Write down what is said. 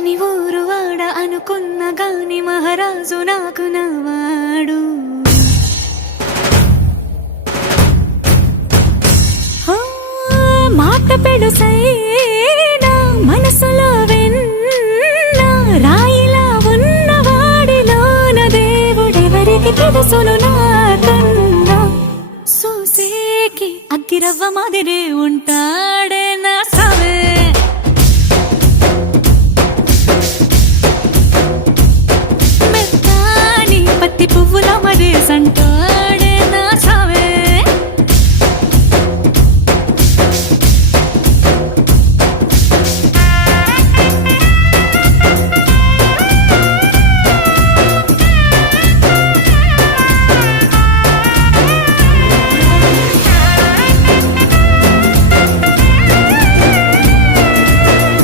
అని ఊరు వాడ అనుకున్న గాని మహారాజు నాకు నవాడు. మాట పెడుసైనా మనసులో వెన్న రాయిలా ఉన్నవాడిలోన దేవుడెవరికి తెలుసును.